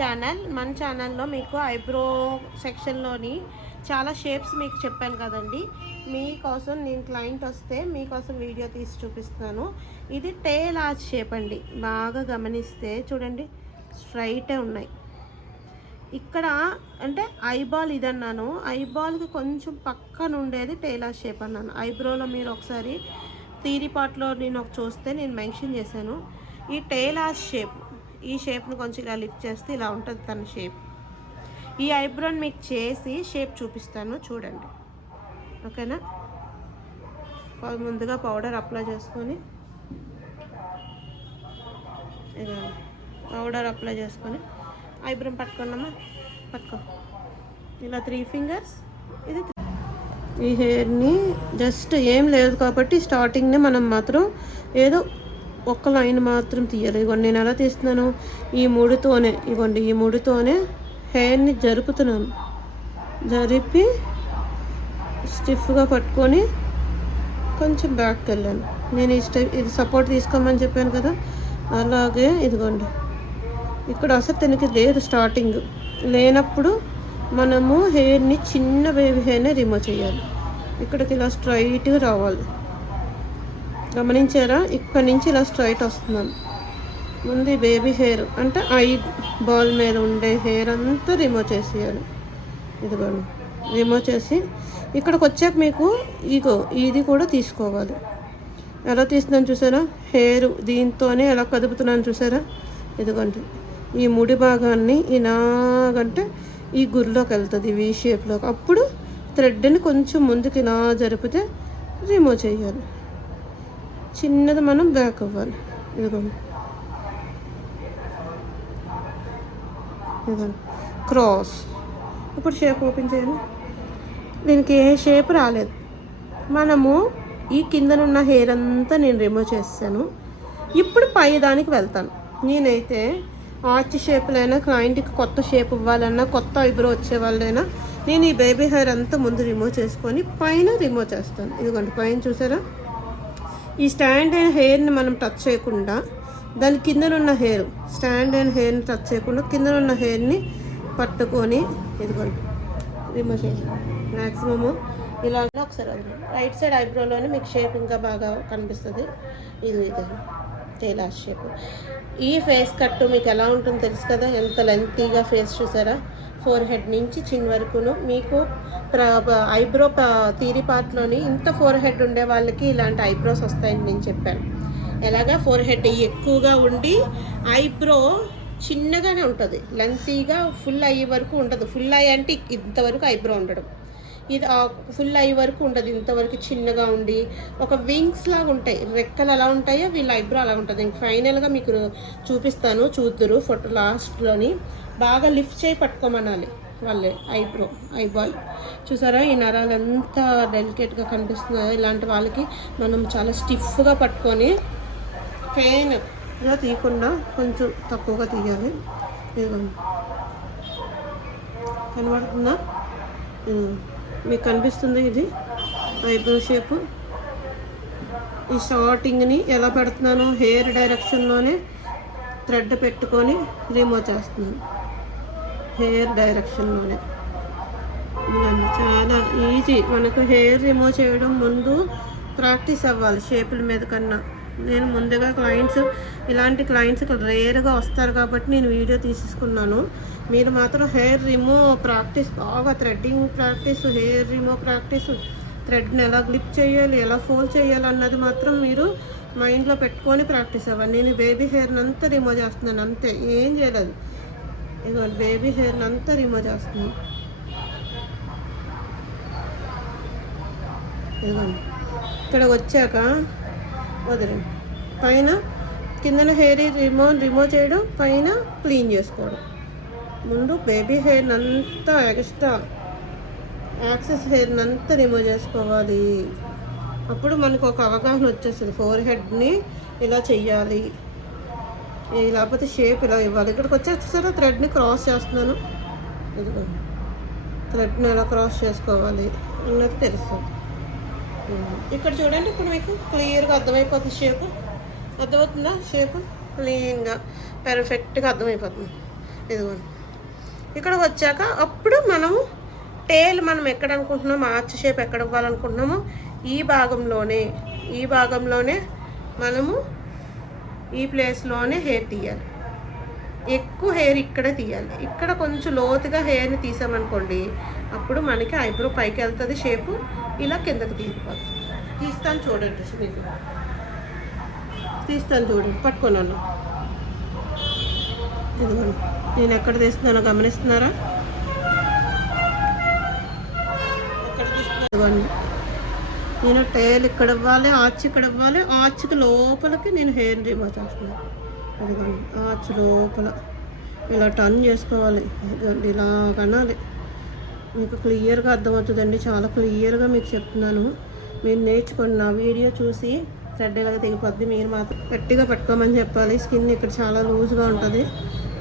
Channel. మన ఛానల్లో మీకు ఐబ్రో సెక్షన్లోని చాలా షేప్స్ మీకు చెప్పాను కదండి. మీకోసం నేను క్లయింట్ వస్తే మీకోసం వీడియో తీసి చూపిస్తున్నాను. ఇది టేల్ ఆర్చ్ షేప్ అండి. బాగా గమనిస్తే చూడండి, స్ట్రైటే ఉన్నాయి. ఇక్కడ అంటే ఐబాల్ ఇదన్నాను, ఐబాల్కి కొంచెం పక్కన ఉండేది టేల్ ఆర్చ్ షేప్ అన్నాను. ఐబ్రోలో మీరు ఒకసారి థియరీ పార్ట్లో నేను చూస్తే నేను మెన్షన్ చేశాను. ఈ టేల్ ఆర్చ్ షేప్, ఈ షేప్ను కొంచెం ఇలా లిఫ్ట్ చేస్తే ఇలా ఉంటుంది తన షేప్. ఈ ఐబ్రోని మీకు చేసి షేప్ చూపిస్తాను, చూడండి. ఓకేనా? ముందుగా పౌడర్ అప్లై చేసుకొని, ఇలా పౌడర్ అప్లై చేసుకొని ఐబ్రో పట్టుకున్నామా, పట్టుకో. ఇలా 3 ఫింగర్స్. ఇది ఈ హెయిర్ని జస్ట్ ఏం లేదు కాబట్టి స్టార్టింగ్నే మనం మాత్రం ఏదో ఒక్క లైన్ మాత్రం తీయాలి. ఇవ్వండి నేను ఎలా తీస్తున్నాను, ఈ ముడితోనే, ఇవ్వండి ఈ ముడితోనే హెయిర్ని జరుపుతున్నాను. జరిపి స్టిఫ్గా పట్టుకొని కొంచెం బ్యాక్కి వెళ్ళాను. నేను ఇది సపోర్ట్ తీసుకోమని చెప్పాను కదా, అలాగే ఇదిగోండి ఇక్కడ అసలు తనకి లేదు, స్టార్టింగ్ లేనప్పుడు మనము హెయిర్ని చిన్న బేబీ హెయిర్ని రిమూవ్ చేయాలి. ఇక్కడికి ఇలా స్ట్రైట్గా రావాలి. గమనించారా? ఇక్కడ నుంచి ఇలా స్ట్రైట్ వస్తున్నాను. ముందు ఈ బేబీ హెయిర్ అంటే ఐ బాల్ మీద ఉండే హెయిర్ అంతా రిమూవ్ చేసేయాలి. ఇదిగోండి రిమూవ్ చేసి ఇక్కడికి వచ్చాక మీకు ఇది కూడా తీసుకోవాలి. ఎలా తీస్తున్నాను చూసారా? హెయిర్ దీంతోనే ఎలా కదుపుతున్నాను చూసారా? ఇదిగోండి ఈ ముడి భాగాన్ని ఇలాగంటే ఈ గురిలోకి వెళ్తుంది, వీ షేప్లోకి. అప్పుడు థ్రెడ్ని కొంచెం ముందుకు ఇలా జరిపితే రిమూవ్ చేయాలి. చిన్నది మనం బ్యాక్ అవ్వాలి. ఇదిగోండి ఇదిగోండి క్రాస్. ఇప్పుడు షేప్ ఓపెన్ చేయండి. దీనికి ఏ షేప్ రాలేదు. మనము ఈ కిందనున్న హెయిర్ అంతా నేను రిమూవ్ చేస్తాను. ఇప్పుడు పై దానికి వెళ్తాను. నేనైతే ఆర్చ్ షేప్లైనా, క్లయింట్కి కొత్త షేప్ ఇవ్వాలన్నా, కొత్త ఐబ్రో వచ్చే వాళ్ళైనా నేను ఈ బేబీ హెయిర్ అంతా ముందు రిమూవ్ చేసుకొని పైన రిమూవ్ చేస్తాను. ఇదిగోండి పైన చూసారా? ఈ స్టాండ్ అయిన హెయిర్ని మనం టచ్ చేయకుండా, దాని కిందనున్న హెయిర్, స్టాండ్ అయిన హెయిర్ని టచ్ చేయకుండా కిందనున్న హెయిర్ని పట్టుకొని ఇదిగోండి రిమూవ్ చేయాలి. మ్యాక్సిమము ఇలా ఒకసారి రైట్ సైడ్ ఐబ్రోలోనే మీకు షేప్ ఇంకా బాగా కనిపిస్తుంది. ఇది టేల్ ఆర్చ్ షేప్. ఈ ఫేస్ కట్ మీకు ఎలా ఉంటుందో తెలుసు కదా, ఎంత లెంతీగా ఫేస్ చూసారా? ఫోర్ హెడ్ నుంచి చిన్ వరకును. మీకు ఐబ్రో థియరీ పార్ట్లోని ఇంత ఫోర్ హెడ్ ఉండే వాళ్ళకి ఇలాంటి ఐబ్రోస్ వస్తాయని నేను చెప్పాను. ఎలాగా ఫోర్ హెడ్ ఎక్కువగా ఉండి ఐబ్రో చిన్నగానే ఉంటుంది, లెంతీగా ఫుల్ అయ్యే వరకు ఉండదు. ఫుల్ అయ్యి అంటే ఇంతవరకు ఐబ్రో ఉండడం, ఇది ఫుల్ అయ్యే వరకు ఉండదు. ఇంతవరకు చిన్నగా ఉండి ఒక వింగ్స్ లాగా ఉంటాయి, రెక్కలు ఎలా ఉంటాయో వీళ్ళ ఐబ్రో అలా ఉంటుంది. ఇంక ఫైనల్గా మీకు చూపిస్తాను, చూద్దురు ఫోటో లాస్ట్లోని. బాగా లిఫ్ట్ చేయి పట్టుకోమనాలి వాళ్ళే ఐబాల్. చూసారా ఈ నరాలు ఎంత డెలికేట్గా కనిపిస్తున్నాయో? ఇలాంటి వాళ్ళకి మనం చాలా స్టిఫ్గా పట్టుకొని పెయిన్గా తీయకుండా కొంచెం తక్కువగా తీయాలి. ఇదిగోండి కనబడుతుందా? మీకు కనిపిస్తుంది ఇది ఐబ్రో షేపు. ఈ స్టార్టింగ్ని ఎలా పెడుతున్నాను, హెయిర్ డైరెక్షన్లోనే థ్రెడ్ పెట్టుకొని రిమూవ్ చేస్తున్నాను, హెయిర్ డైరెక్షన్లోనే. చాలా ఈజీ. మనకు హెయిర్ రిమూవ్ చేయడం ముందు ప్రాక్టీస్ అవ్వాలి షేపుల మీద కన్నా. నేను ముందుగా ఇలాంటి క్లయింట్స్ రేర్గా వస్తారు కాబట్టి నేను వీడియో తీసుకున్నాను. మీరు మాత్రం హెయిర్ రిమూవ్ ప్రాక్టీస్ బాగా, threading practice, hair remove practice, థ్రెడ్ని ఎలా గ్లిప్ చేయాలి, ఎలా ఫోల్డ్ చేయాలి అన్నది మాత్రం మీరు మైండ్లో పెట్టుకొని ప్రాక్టీస్ అవ్వాలి. నేను బేబీ హెయిర్ని అంతా రిమూవ్ చేస్తున్నాను, అంతే, ఏం చేయలేదు. ఇదిగో బేబీ హెయిర్ని అంతా రిమూవ్ చేస్తున్నాను. ఇదిగోండి ఇక్కడ వచ్చాక వదిలేండి. పైన కిందన హెయిర్ రిమూవ్ చేయడం, పైన క్లీన్ చేసుకోవడం. ముందు బేబీ హెయిర్ని అంతా, ఎక్స్ట్రా యాక్సెస్ హెయిర్ని అంతా రిమూవ్ చేసుకోవాలి. అప్పుడు మనకు ఒక అవగాహన వచ్చేస్తుంది, ఫోర్ హెడ్ని ఇలా చెయ్యాలి, లేకపోతే షేప్ ఇలా ఇవ్వాలి. ఇక్కడికి వచ్చేసారా థ్రెడ్ని క్రాస్ చేస్తున్నాను. ఇదిగో థ్రెడ్ని ఎలా క్రాస్ చేసుకోవాలి అన్నది తెలుస్తుంది. ఇక్కడ చూడండి, ఇప్పుడు మీకు క్లియర్గా అర్థమైపోతుంది షేపు. అర్థమవుతుందా? షేపు క్లీన్గా పర్ఫెక్ట్గా అర్థమైపోతుంది. ఇదిగోండి. ఇక్కడ వచ్చాక అప్పుడు మనము టేల్ మనం ఎక్కడ అనుకుంటున్నామో ఆర్చ్ షేప్ ఎక్కడ ఇవ్వాలనుకుంటున్నామో ఈ భాగంలోనే మనము ఈ ప్లేస్లోనే హెయిర్ తీయాలి. ఎక్కువ హెయిర్ ఇక్కడే తీయాలి. ఇక్కడ కొంచెం లోతుగా హెయిర్ని తీసామనుకోండి, అప్పుడు మనకి ఐబ్రో పైకి వెళ్తుంది, షేపు ఇలా కిందకి తీసిపోతుంది. తీస్తాను చూడండి, మీకు తీస్తాను చూడండి, పట్టుకున్నాను. ఇదిగోండి, నేను ఎక్కడ తీస్తున్నానో గమనిస్తున్నారా? ఎక్కడ తీస్తున్నాను? ఇదిగోండి, నేను టైల్ ఇక్కడ ఇవ్వాలి, ఆర్చ్ ఇక్కడ ఇవ్వాలి, ఆర్చ్కి లోపలికి నేను హెయిర్ రిమూవ్ చేస్తున్నాను. అదిగోండి, ఆర్చ్ లోపల ఇలా టర్న్ చేసుకోవాలి. ఇదిగోండి, ఇలా కనాలి. మీకు క్లియర్గా అర్థమవుతుందండి, చాలా క్లియర్గా మీకు చెప్తున్నాను. మీరు నేర్చుకోండి, నా వీడియో చూసి థ్రెడ్ ఇలాగ తెగిపోద్ది. మీరు మాత్రం గట్టిగా పట్టుకోమని చెప్పాలి. స్కిన్ ఇక్కడ చాలా లూజ్గా ఉంటుంది.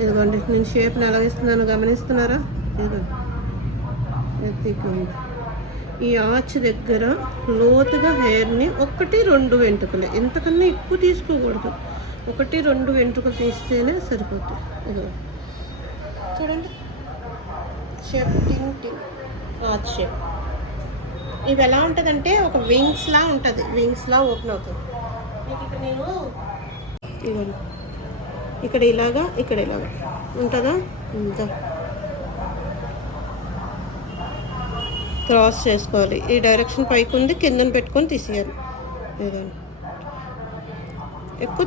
ఇదిగోండి, నేను షేప్ని ఎలా ఇస్తున్నాను గమనిస్తున్నారా? ఇదిగోండి, ఎత్తికోండి. ఈ ఆర్చ్ దగ్గర లోతుగా హెయిర్ని 1-2 వెంట్రుకలే, ఎంతకన్నా ఎక్కువ తీసుకోకూడదు. 1-2 వెంట్రుకలు తీస్తేనే సరిపోతుంది. ఇదిగో చూడండి, షేప్ టింగ్ ఆర్చ్ షేప్. ఇవి ఎలా ఉంటుందంటే ఒక వింగ్స్లా ఉంటుంది, వింగ్స్లా ఓపెన్ అవుతుంది. ఇక్కడ నేను ఇవ్వండి, ఇక్కడ ఇలాగా ఉంటుందా? ఇంకా క్రాస్ చేసుకోవాలి. ఈ డైరెక్షన్ పైకి ఉంది, కిందన పెట్టుకొని తీసేయాలి. ఇదండి, ఎక్కువ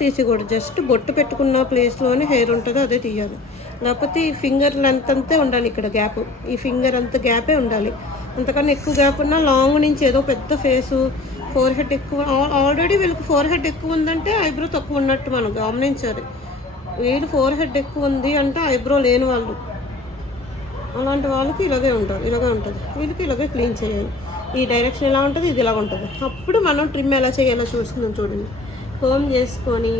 తీయకూడదు, జస్ట్ బొట్టు పెట్టుకున్న ప్లేస్లోనే హెయిర్ ఉంటుందో అదే తీయాలి. లేకపోతే ఈ ఫింగర్ లెంత్ అంతే ఉండాలి. ఇక్కడ గ్యాప్, ఈ ఫింగర్ అంత గ్యాపే ఉండాలి. అంతకన్నా ఎక్కువ గ్యాప్ ఉన్నా లాంగ్ నుంచి ఏదో పెద్ద ఫేసు, ఫోర్ హెడ్ ఎక్కువ, ఆల్రెడీ వీళ్ళకి ఫోర్ హెడ్ ఎక్కువ ఉందంటే ఐబ్రో తక్కువ ఉన్నట్టు మనం గమనించాలి. వీళ్ళు ఫోర్ హెడ్ ఎక్కువ ఉంది అంటే ఐబ్రో లేని వాళ్ళు, అలాంటి వాళ్ళకి ఇలాగే ఉంటుంది. వీళ్ళకి ఇలాగే క్లీన్ చేయాలి. ఈ డైరెక్షన్ ఎలా ఉంటుంది, ఇది ఇలా ఉంటుంది. అప్పుడు మనం ట్రిమ్ ఎలా చేయాలో చూస్తున్నాం చూడండి. కోమ్ చేసుకొని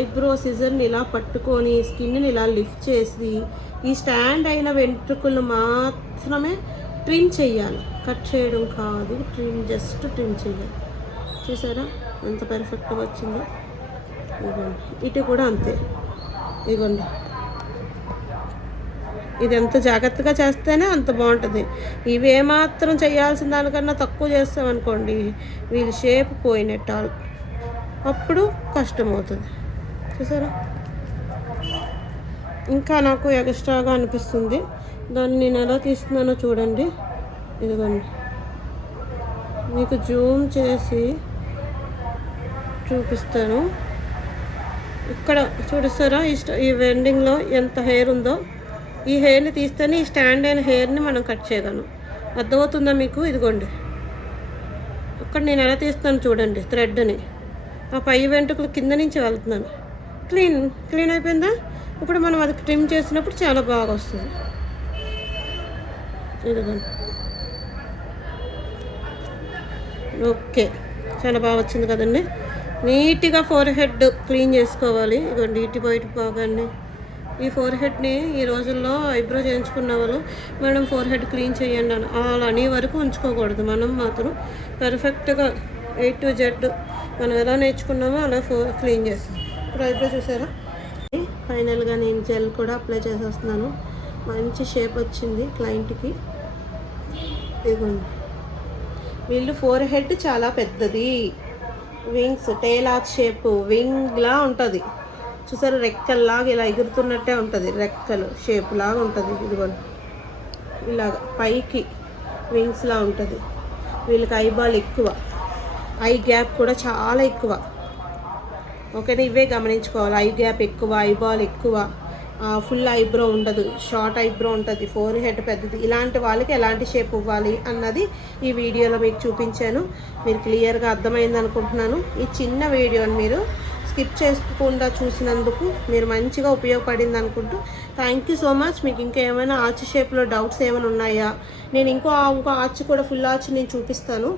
ఐబ్రో సిజర్ని ఇలా పట్టుకొని స్కిన్ని ఇలా లిఫ్ట్ చేసి ఈ స్టాండ్ అయిన వెంట్రుకలు మాత్రమే ట్రిమ్ చేయాలి. కట్ చేయడం కాదు, జస్ట్ ట్రిమ్ చేయాలి. చూసారా ఎంత పర్ఫెక్ట్గా వచ్చిందో? ఇదిగోండి, ఇటు కూడా అంతే. ఇదిగోండి, ఇది ఎంత జాగ్రత్తగా చేస్తేనే అంత బాగుంటుంది. ఇవి ఏమాత్రం చేయాల్సిన దానికన్నా తక్కువ చేస్తామనుకోండి, వీళ్ళు షేప్ పోయినట్టు, అప్పుడు కష్టమవుతుంది. చూసారా? ఇంకా నాకు ఎక్స్ట్రాగా అనిపిస్తుంది. దాన్ని నేను ఎలా తీస్తున్నానో చూడండి. ఇదిగోండి, మీకు జూమ్ చేసి చూపిస్తాను. ఇక్కడ చూపిస్తారా? ఈ వెండింగ్లో ఎంత హెయిర్ ఉందో, ఈ హెయిర్ని తీస్తేనే ఈ స్టాండ్ అయిన హెయిర్ని మనం కట్ చేయగలం. అర్థమవుతుందా మీకు? ఇదిగోండి, ఇక్కడ నేను ఎలా తీస్తాను చూడండి. థ్రెడ్ని ఆ పై వెంట్రుకలు కింద నుంచి వెళ్తున్నాను. క్లీన్ అయిపోయిందా? ఇప్పుడు మనం అది ట్రిమ్ చేసినప్పుడు చాలా బాగా వస్తుంది. ఇదిగోండి, ఓకే, చాలా బాగా వచ్చింది కదండి. నీట్గా ఫోర్ హెడ్ క్లీన్ చేసుకోవాలి. ఇదిగోండి, ఇటు బయట బాగాండి. ఈ ఫోర్ హెడ్ని ఈ రోజుల్లో ఐబ్రో చేయించుకున్న వాళ్ళు మేడం ఫోర్ హెడ్ క్లీన్ చేయండి అని అలా అనే వరకు ఉంచుకోకూడదు. మనం మాత్రం పర్ఫెక్ట్గా A to Z మనం ఎలా నేర్చుకున్నామో అలా క్లీన్ చేస్తాం. ఇప్పుడు ఐబ్రో చూసారా? ఫైనల్గా నేను జెల్ కూడా అప్లై చేసేస్తున్నాను. మంచి షేప్ వచ్చింది క్లయింట్కి. ఇదిగోండి, వీళ్ళు ఫోర్ హెడ్ చాలా పెద్దది, వింగ్స్ టేల్ ఆర్చ్ షేప్ వింగ్లా ఉంటుంది. చూసారు? రెక్కల్లాగా ఇలా ఎగురుతున్నట్టే ఉంటుంది, రెక్కలు షేప్ లాగా ఉంటుంది. ఇదిగోండి, ఇలాగ పైకి వింగ్స్లా ఉంటుంది. వీళ్ళకి ఐబాల్ ఎక్కువ, ఐ గ్యాప్ కూడా చాలా ఎక్కువ. ఓకేనా? ఇవే గమనించుకోవాలి. ఐ గ్యాప్ ఎక్కువ, ఐబాల్ ఎక్కువ, ఫుల్ ఐబ్రో ఉండదు, షార్ట్ ఐబ్రో ఉంటుంది, ఫోర్ హెడ్ పెద్దది. ఇలాంటి వాళ్ళకి ఎలాంటి షేప్ ఇవ్వాలి అన్నది ఈ వీడియోలో మీకు చూపించాను. మీరు క్లియర్గా అర్థమైంది అనుకుంటున్నాను. ఈ చిన్న వీడియోని మీరు స్కిప్ చేసుకోకుండా చూసినందుకు మీరు మంచిగా ఉపయోగపడింది అనుకుంటూ థ్యాంక్ యూ సో మచ్. మీకు ఇంకా ఏమైనా ఆర్చ్ షేప్లో డౌట్స్ ఏమైనా ఉన్నాయా? నేను ఇంకో ఆర్చ్ కూడా ఫుల్ ఆర్చ్ నేను చూపిస్తాను.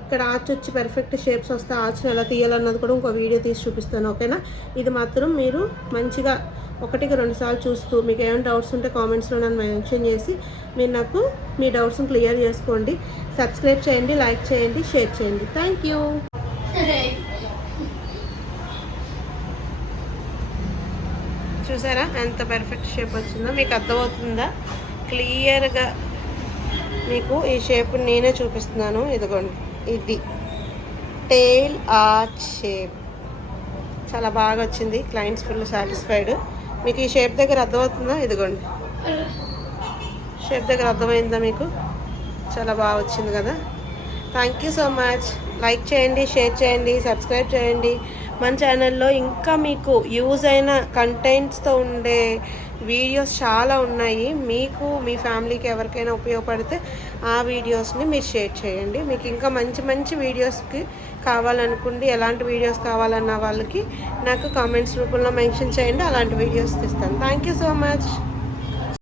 ఇక్కడ ఆర్చ్ వచ్చి పర్ఫెక్ట్ షేప్స్ వస్తే ఆర్చ్ని ఎలా తీయాలన్నది కూడా ఇంకో వీడియో తీసి చూపిస్తాను. ఓకేనా? ఇది మాత్రం మీరు మంచిగా 1-2 సార్లు చూస్తూ మీకు ఏమైనా డౌట్స్ ఉంటే కామెంట్స్లో నన్ను మెన్షన్ చేసి మీరు నాకు మీ డౌట్స్ని క్లియర్ చేసుకోండి. సబ్స్క్రైబ్ చేయండి, లైక్ చేయండి, షేర్ చేయండి. Thank you. చూసారా ఎంత పర్ఫెక్ట్ షేప్ వచ్చిందో? మీకు అర్థమవుతుందా? క్లియర్గా మీకు ఈ షేప్ నేనే చూపిస్తున్నాను. ఇదిగోండి, ఇది టెయిల్ ఆర్చ్ షేప్ చాలా బాగా వచ్చింది. Clients full satisfied. మీకు ఈ షేప్ దగ్గర అర్థమవుతుందా? ఇదిగోండి, షేప్ దగ్గర అర్థమైందా మీకు? చాలా బాగా వచ్చింది కదా. Thank you so much. Like చేయండి, షేర్ చేయండి, సబ్స్క్రైబ్ చేయండి. మన ఛానల్లో ఇంకా మీకు యూజ్ అయిన కంటెంట్స్తో ఉండే వీడియోస్ చాలా ఉన్నాయి. మీకు మీ ఫ్యామిలీకి ఎవరికైనా ఉపయోగపడితే ఆ వీడియోస్ని మీరు షేర్ చేయండి. మీకు ఇంకా మంచి మంచి వీడియోస్కి కావాలనుకుంటే ఎలాంటి వీడియోస్ కావాలన్న వాళ్ళకి నాకు కామెంట్స్ రూపంలో మెన్షన్ చేయండి. అలాంటి వీడియోస్ తీస్తాను. Thank you so much.